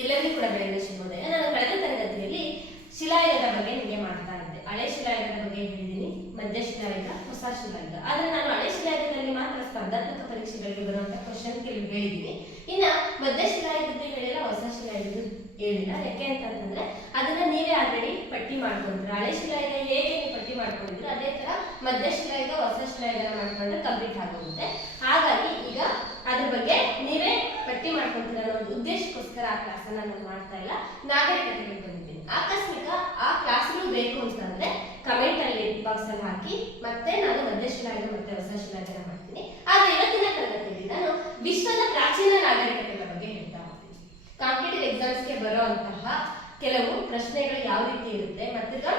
ಎಲ್ಲರಿಗೂ ಕೂಡ ಬೆಳಗ್ಗೆ ಶುಭೋದಯ. ನಾನು ಕಳೆದ ತರಗತಿಯಲ್ಲಿ ಶಿಲಾಯುಗದ ಬಗ್ಗೆ ನಿಮಗೆ ಮಾಡ್ತಾ ಇದ್ದೆ. ಹಳೆ ಶಿಲಾಯುಗದ ಬಗ್ಗೆ ಹೇಳಿದ್ದೀನಿ. ಮಧ್ಯ ಶಿಲಾಯುಗ, ಹೊಸ ಶಿಲಾಯುಗ. ಆದ್ರೆ ನಾನು ಹಳೆ ಶಿಲಾಯುಗದಲ್ಲಿ ಮಾತ್ರ ಸ್ಪರ್ಧಾತ್ಮಕ ಪರೀಕ್ಷೆಗಳಿಗೆ ಬರುವಂತ ಕ್ವಶನ್ ಕೇಳಿ ಹೇಳಿದ್ದೀನಿ. ಇನ್ನ ಮಧ್ಯ ಶಿಲಾಯುಗದ್ದು ಹೇಳಿಲ್ಲ, ಹೊಸ ಶಿಲಾಯುಗದ್ದು ಹೇಳಿಲ್ಲ. ಯಾಕೆ ಅಂತಂದ್ರೆ ಅದನ್ನ ನೀವೇ ಆಲ್ರೆಡಿ ಪಟ್ಟಿ ಮಾಡ್ಕೊಂಡ್ರೆ. ಹಳೆ ಶಿಲಾಯುಗ ಹೇಗೆ ಪಟ್ಟಿ ಮಾಡ್ಕೊಂಡಿದ್ರು, ಅದೇ ತರ ಮಧ್ಯ ಶಿಲಾಯುಗ, ಹೊಸ ಶಿಲಾಯುಗನ ಮಾಡ್ಕೊಂಡ್ರೆ ಕಂಪ್ಲೀಟ್ ಆಗೋಗುತ್ತೆ. ಹಾಗಾಗಿ ಈಗ ಅದ್ರ ಬಗ್ಗೆ ನೀವೇ ಪಟ್ಟಿ ಮಾಡ್ಕೊಂತೀರ ಅನ್ನೋ ಒಂದು ಉದ್ದೇಶಕ್ಕೋಸ್ಕರ ಆ ಕ್ಲಾಸ್ ನಾನು ಮಾಡ್ತಾ ಇಲ್ಲ. ನಾಗರಿಕತೆಗೆ ಬಂದಿದ್ದೀನಿ. ಆಕಸ್ಮಿಕ ಆ ಕ್ಲಾಸ್ಗಳು ಬೇಕು ಅಂತಂದ್ರೆ ಕಮೆಂಟ್ ಅಲ್ಲಿ ಬಾಕ್ಸ್ ಅಲ್ಲಿ ಹಾಕಿ ಮತ್ತೆ ನಾನು ಮಧ್ಯ ಶಿಲಾಯುಗ ಮತ್ತೆ ಹೊಸ ಶಿಲಾಜನ ಮಾಡ್ತೀನಿ. ಆದ್ರೆ ಇವತ್ತಿನ ತರಗತಿಯಲ್ಲಿ ನಾನು ವಿಶ್ವದ ಪ್ರಾಚೀನ ನಾಗರಿಕತೆಗಳ ಬಗ್ಗೆ ಹೇಳ್ತಾ ಹೋಗ್ತೀನಿ. ಕಾಂಪಿಟೇಟಿವ್ ಎಕ್ಸಾಮ್ಸ್ಗೆ ಅಂತಹ ಕೆಲವು ಪ್ರಶ್ನೆಗಳು ಯಾವ ರೀತಿ ಇರುತ್ತೆ ಮತ್ತು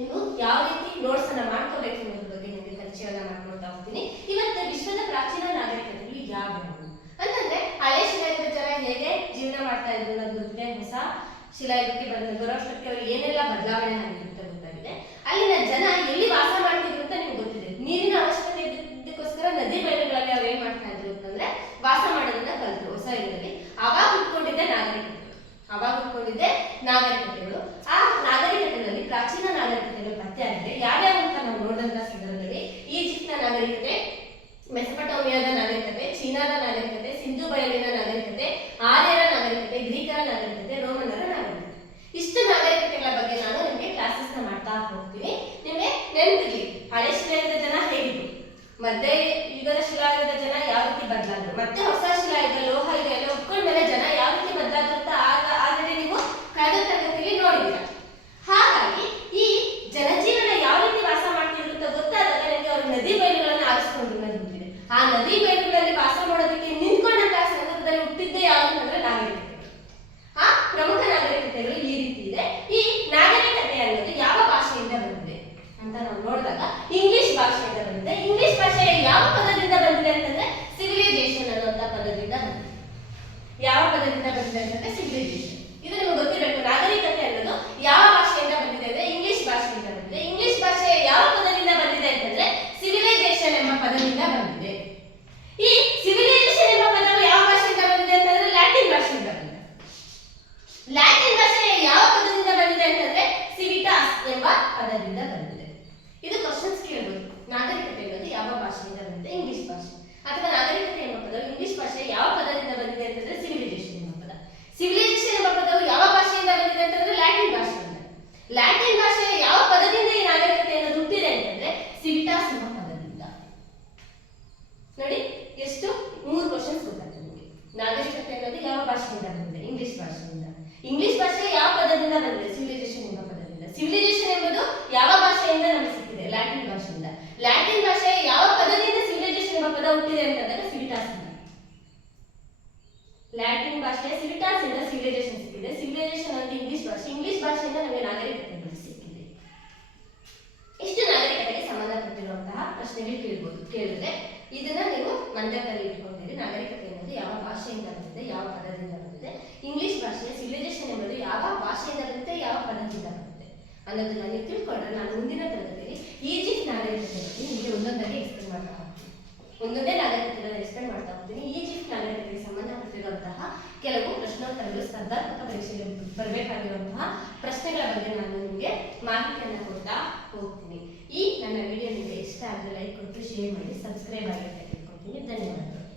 ನೀವು ಯಾವ ರೀತಿ ನೋಟ್ಸ್ ಅನ್ನ ಮಾಡ್ಕೋಬೇಕು ಅನ್ನೋದ್ರ ಬಗ್ಗೆ ನಿಮಗೆ ಪರಿಚಯನ ಮಾಡ್ಕೊಳ್ತಾ ಹೋಗ್ತೀನಿ ಇವತ್ತು ವಿಶ್ವದ ಪ್ರಾಚೀನ ನಾಗರಿಕತೆಗಳು ಯಾವ್ಯಾವು ಅಂತಂದ್ರೆ ಹಳೆ ಶಿಲಾಯುಗದ ಜನ ಹೇಗೆ ಜೀವನ ಮಾಡ್ತಾ ಇದ್ರು ಅನ್ನೋದು ಹೊಸ ಶಿಲಾಯುಗಕ್ಕೆ ಬಂದ ಬರೋಷ್ಟಕ್ಕೆ ಅವ್ರಿಗೆ ಏನೆಲ್ಲ ಬದಲಾವಣೆ ಆಗಿರುತ್ತೆ ಗೊತ್ತಾಗಿದೆ. ಅಲ್ಲಿನ ಜನ ಎಲ್ಲಿ ವಾಸ ಮಾಡ್ತಿದ್ರು ಅಂತ ನಿಮ್ಗೆ ಗೊತ್ತಿದೆ ನೀರಿನ ಅವಶ್ಯಕತೆ ಇದ್ದಕ್ಕೋಸ್ಕರ ನದಿ ಬಯಲುಗಳಲ್ಲಿ ಅವ್ರು ಏನ್ ಮಾಡ್ತಾ ಇದ್ರು ಅಂತಂದ್ರೆ ವಾಸ ಮಾಡೋದನ್ನ ಕಲ್ತರು ಹೊಸ ಯುಗದಲ್ಲಿ ಅವಾಗ ಹುಟ್ಕೊಂಡಿದ್ದೆ ನಾಗರಿಕತೆಗಳು ಅವಾಗ ಹುಟ್ಕೊಂಡಿದ್ದೆ ನಾಗರಿಕತೆಗಳು ಆ ನಾಗರಿಕತೆಗಳಲ್ಲಿ ಪ್ರಾಚೀನ ನಾಗರಿಕತೆಗಳು ಪತ್ತೆ ಆಗಿದೆ ಯಾವ್ಯಾವ ಅಂತ ನಾವು ನೋಡಿದಂತ ಸಂದರ್ಭದಲ್ಲಿ ಈಜಿಪ್ಟ್ನ ನಾಗರಿಕತೆ ಮೆಸಪಟೋಮಿಯಾದ ನಾಗರಿಕತೆ ಚೀನಾದ ನಾಗರಿಕತೆ ಸಿಂಧು ಬಯಲಿನ ನಾಗರಿಕತೆ ಆರ್ಯರ ನಾಗರಿಕತೆ ಗ್ರೀಕರ ನಾಗರಿಕತೆ ರೋಮನರ ನಾಗರಿಕತೆ ಇಷ್ಟು ನಾಗರಿಕತೆಗಳ ಬಗ್ಗೆ ನಾನು ನಿಮಗೆ ಕ್ಲಾಸಸ್ ಮಾಡ್ತಾ ಹೋಗ್ತೀನಿ ನಿಮಗೆ ನೆನಪಿರ್ಲಿ ಹಳೆ ಶಿಲಾಯುಗದ ಜನ ಹೇಗಿದ್ರು ಮತ್ತೆ ಯುಗದ ಶಿಲಾಯುಗದ ಜನ ಯಾವ ರೀತಿ ಬದಲಾದ್ರು? ಮತ್ತೆ ಹೊಸ ಶಿಲಾಯುಗ, ಲೋಹ ಯುಗ ಎಲ್ಲ ಉಟ್ಕೊಂಡ್ಮೇಲೆ ಜನ ಯಾವ ರೀತಿ ಬದಲಾದ್ರು ಅಂತ ಆಗ ಆಲ್ರೆಡಿ ನೀವು ಕಳೆದ ತರಗತಿಯಲ್ಲಿ ನೋಡಿದ್ದೀರ ಹಾಗಾಗಿ ಈ ಜನಜೀವನ ಯಾವ ರೀತಿ ವಾಸ ಮಾಡ್ತಿದ್ರು ಅಂತ ಗೊತ್ತಾದಾಗ ನನಗೆ ಅವರು ನದಿ ಬಯಲುಗಳನ್ನು ಆರಿಸ್ಕೊಂಡ್ರು ಅನ್ನೋದು ಗೊತ್ತಿದೆ ಆ ನದಿ ಬಯಲುಗಳಲ್ಲಿ ವಾಸ ಮಾಡೋದಕ್ಕೆ ನಿಂತ್ಕೊಂಡಂತಹ ಸಂದರ್ಭದಲ್ಲಿ ಹುಟ್ಟಿದ್ದೇ ಯಾವುದು ಅಂದ್ರೆ ನಾಗರಿಕತೆ ಆ ಪ್ರಮುಖ ನಾಗರಿಕತೆಗಳು ಈ ರೀತಿ ಇದೆ ಈ ನಾಗರಿಕತೆ ಅನ್ನೋದು ಯಾವ ಭಾಷೆಯಿಂದ ಬಂದಿದೆ ಅಂತ ನಾವು ನೋಡಿದಾಗ ಇಂಗ್ಲಿಷ್ ಭಾಷೆಯಿಂದ ಬಂದಿದೆ ಇಂಗ್ಲಿಷ್ ಭಾಷೆ ಯಾವ ಪದದಿಂದ ಬಂದಿದೆ ಅಂತಂದ್ರೆ ಸಿವಿಲೈಸೇಷನ್ ಅನ್ನುವಂತ ಪದದಿಂದ ಬಂದಿದೆ. ಯಾವ ಪದದಿಂದ ಬಂದಿದೆ ಅಂತಂದ್ರೆ ಸಿವಿಲೈಸೇಷನ್ ಇದು ನಿಮಗೆ ಗೊತ್ತಿರಬೇಕು, ನಾಗರಿಕತೆ ಅನ್ನೋದು ಯಾವ ಭಾಷೆಯಿಂದ ಬಂದಿದೆ ಅಂದ್ರೆ ಇಂಗ್ಲಿಷ್ ಭಾಷೆಯಿಂದ ಬಂದಿದೆ. ಇಂಗ್ಲಿಷ್ ಭಾಷೆ ಯಾವ ಪದದಿಂದ ಬಂದಿದೆ ಅಂತಂದ್ರೆ ಸಿವಿಲೈಸೇಷನ್ ಎಂಬ ಪದದಿಂದ ಬಂದಿದೆ. ಈ ಸಿವಿಲೈಸೇಷನ್ ಎಂಬ ಪದವು ಯಾವ ಭಾಷೆಯಿಂದ ಬಂದಿದೆ ಅಂತಂದ್ರೆ ಲ್ಯಾಟಿನ್ ಭಾಷೆಯಿಂದ ಬಂದಿದೆ. ಲ್ಯಾಟಿನ್ ಭಾಷೆ ಯಾವ ಪದದಿಂದ ಬಂದಿದೆ ಅಂತಂದ್ರೆ ಸಿವಿಟಾಸ್ ಎಂಬ ಪದದಿಂದ ಬಂದಿದೆ ಇದು ಕ್ವಶನ್ಸ್ ಕೇಳಬಹುದು ನಾಗರಿಕತೆ ಅನ್ನೋದು ಯಾವ ಭಾಷೆಯಿಂದ ಬಂದಿದೆ ಇಂಗ್ಲಿಷ್ ಭಾಷೆ ಅಥವಾ ನಾಗರಿಕತೆ ಎಂಬ ಪದವು ಇಂಗ್ಲಿಷ್ ಭಾಷೆಯ ಯಾವ ಪದದಿಂದ ಬಂದಿದೆ ಅಂತಂದ್ರೆ ಸಿವಿಲೈಸೇಷನ್ ಎಂಬ ಪದ ಸಿವಿಲೈಸೇಷನ್ ಎಂಬ ಪದವು ಯಾವ ಭಾಷೆಯಿಂದ ಬಂದಿದೆ ಅಂತಂದ್ರೆ ಲ್ಯಾಟಿನ್ ಭಾಷೆಯಿಂದ ಲ್ಯಾಟಿನ್ ಭಾಷೆಯ ಯಾವ ಪದದಿಂದ ಈ ನಾಗರಿಕತೆ ಅನ್ನೋದು ಹುಟ್ಟಿದೆ ಅಂತಂದ್ರೆ ಸಿವಿಟಾಸ್ ಎಂಬ ಪದದಿಂದ ನೋಡಿ ಎಷ್ಟು ಮೂರು ಕ್ವಶನ್ಸ್ ಗೊತ್ತಾಗ್ತದೆ ನಿಮಗೆ ನಾಗರಿಕತೆ ಅನ್ನೋದು ಯಾವ ಭಾಷೆಯಿಂದ ಬಂದಿದೆ ಇಂಗ್ಲಿಷ್ ಭಾಷೆಯಿಂದ. ಇಂಗ್ಲಿಷ್ ಭಾಷೆ ಯಾವ ಪದದಿಂದ ಬಂದಿದೆ? ಸಿವಿಲೈಸೇಷನ್ ಎಂಬ ಪದದಿಂದ. ಸಿವಿಲೈಸೇಷನ್ ಎಂಬುದು ಯಾವ ಭಾಷೆಯಿಂದ ನಮಗೆ ಸಿಕ್ಕಿದೆ? ಲ್ಯಾಟಿನ್ ಭಾಷೆಯಿಂದ. ಲ್ಯಾಟಿನ್ ಭಾಷೆ ಯಾವ ಪದದಿಂದ ಸಿವಿಲೈಸೇಷನ್ ಎಂಬ ಪದ ಹುಟ್ಟಿದೆ ಅಂತಂದ್ರೆ ಸಿವಿಟಾಸ್ ಲ್ಯಾಟಿನ್ ಭಾಷೆ ಸಿವಿಟಾಸ್ ಇಂದ ಸಿವಿಲೈಸೇಷನ್ ಸಿಕ್ಕಿದೆ. ಸಿವಿಲೈಸೇಷನ್ ಅಂತ ಇಂಗ್ಲಿಷ್ ಭಾಷೆ. ಇಂಗ್ಲಿಷ್ ಭಾಷೆಯಿಂದ ನಮಗೆ ನಾಗರಿಕತೆ ಸಿಕ್ಕಿದೆ. ಇಷ್ಟು ನಾಗರಿಕತೆಗೆ ಸಂಬಂಧಪಟ್ಟಿರುವಂತಹ ಪ್ರಶ್ನೆಗಳು ಕೇಳ್ಬೋದು, ಕೇಳಿದ್ರೆ ಇದನ್ನ ನೀವು ಮಂದ್ಯದಲ್ಲಿ ಇಟ್ಕೊಂಡಿರಿ ನಾಗರಿಕತೆ ಅನ್ನೋದು ಯಾವ ಭಾಷೆಯಿಂದ ಬಂದಿದೆ ಯಾವ ಪದದಿಂದ ಬಂದಿದೆ ಇಂಗ್ಲಿಷ್ ಭಾಷೆಯ ಸಿವಿಲೈಸೇಷನ್ ಎಂಬುದು ಯಾವ ಭಾಷೆಯಿಂದ ಬಂದಿದೆ ಯಾವ ಪದದಿಂದ ಬಂದಿದೆ ಅನ್ನೋದನ್ನ ನೀವು ತಿಳ್ಕೊಂಡ್ರೆ ನಾನು ಮುಂದಿನ ತರಗತಿಯಲ್ಲಿ ಈಜಿಪ್ಟ್ ನಾಲೆಜ್ ಬಗ್ಗೆ ನಿಮಗೆ ಒಂದೊಂದಾಗಿ ಎಕ್ಸ್ಪ್ಲೇನ್ ಮಾಡ್ತಾ ಹೋಗ್ತೀನಿ. ಒಂದೊಂದೇ ನಾಗರಿಕತೆಗಳನ್ನು ಎಕ್ಸ್ಪ್ಲೇನ್ ಮಾಡ್ತಾ ಹೋಗ್ತೀನಿ. ಈಜಿಪ್ಟ್ ನಾಗರಿಕತೆಗೆ ಸಂಬಂಧಪಟ್ಟಿರುವಂತಹ ಕೆಲವು ಪ್ರಶ್ನೋತ್ತರಗಳು, ಸ್ಪರ್ಧಾತ್ಮಕ ಪರೀಕ್ಷೆಗೆ ಬರಬೇಕಾಗಿರುವಂತಹ ಪ್ರಶ್ನೆಗಳ ಬಗ್ಗೆ ನಾನು ನಿಮಗೆ ಮಾಹಿತಿಯನ್ನು ಕೊಡ್ತಾ ಹೋಗ್ತೀನಿ. ಈ ನನ್ನ ವಿಡಿಯೋ ನಿಮಗೆ ಇಷ್ಟ ಆದರೆ ಲೈಕ್ ಕೊಟ್ಟು ಶೇರ್ ಮಾಡಿ ಸಬ್ಸ್ಕ್ರೈಬ್ ಆಗಿ ತಿಳ್ಕೊತೀನಿ ಧನ್ಯವಾದಗಳು.